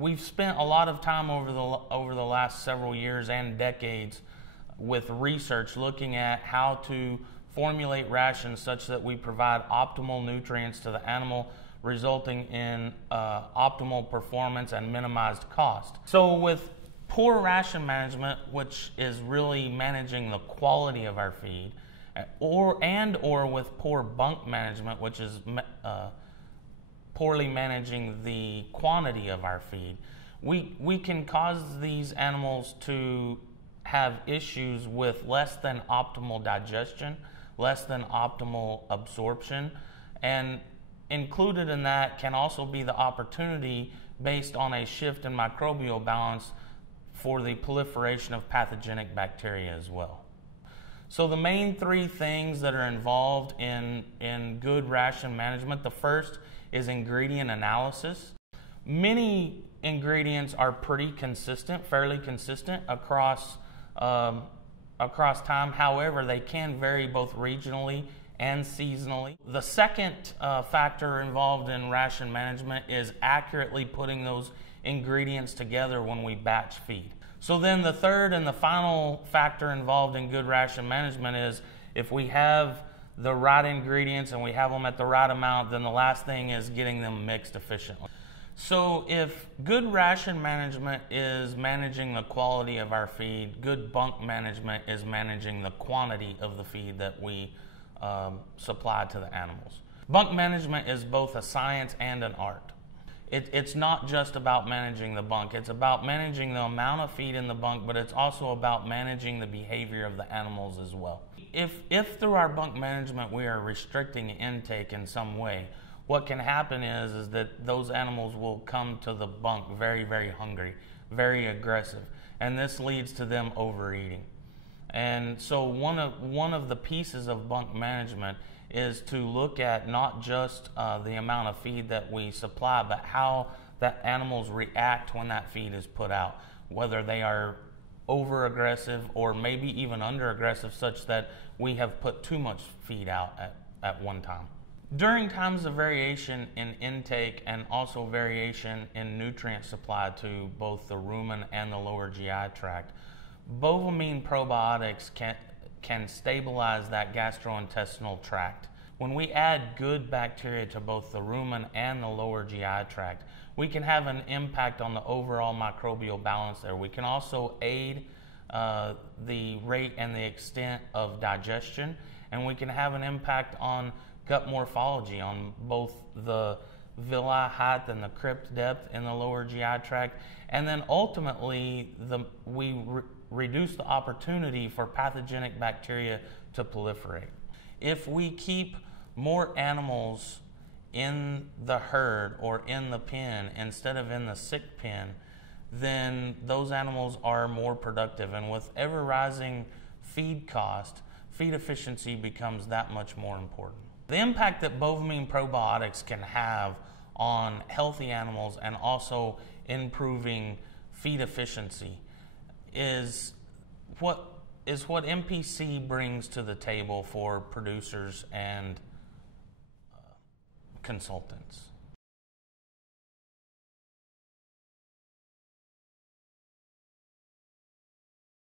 we've spent a lot of time over the last several years and decades with research looking at how to formulate rations such that we provide optimal nutrients to the animal, resulting in optimal performance and minimized cost. So with poor ration management, which is really managing the quality of our feed, or with poor bunk management, which is poorly managing the quantity of our feed, we can cause these animals to have issues with less than optimal digestion, less than optimal absorption, and included in that can also be the opportunity based on a shift in microbial balance for the proliferation of pathogenic bacteria as well. So the main three things that are involved in good ration management, the first is ingredient analysis. Many ingredients are pretty consistent, fairly consistent across time. However, they can vary both regionally and seasonally. The second factor involved in ration management is accurately putting those ingredients together when we batch feed. So then the third and the final factor involved in good ration management is if we have the right ingredients and we have them at the right amount, then the last thing is getting them mixed efficiently. So if good ration management is managing the quality of our feed, good bunk management is managing the quantity of the feed that we supply to the animals. Bunk management is both a science and an art. It's not just about managing the bunk, it's about managing the amount of feed in the bunk, but it's also about managing the behavior of the animals as well. If through our bunk management we are restricting intake in some way, what can happen is that those animals will come to the bunk very, very hungry, very aggressive, and this leads to them overeating. And so one of the pieces of bunk management is to look at not just the amount of feed that we supply, but how the animals react when that feed is put out, whether they are over aggressive or maybe even under aggressive, such that we have put too much feed out at one time. During times of variation in intake and also variation in nutrient supply to both the rumen and the lower GI tract, Bovamine probiotics can stabilize that gastrointestinal tract. When we add good bacteria to both the rumen and the lower GI tract, we can have an impact on the overall microbial balance there. We can also aid the rate and the extent of digestion, and we can have an impact on gut morphology, on both the villi height and the crypt depth in the lower GI tract, and then ultimately we reduce the opportunity for pathogenic bacteria to proliferate. If we keep more animals in the herd or in the pen instead of in the sick pen, then those animals are more productive, and with ever rising feed cost, feed efficiency becomes that much more important. The impact that Bovamine probiotics can have on healthy animals and also improving feed efficiency is what MPC brings to the table for producers and consultants.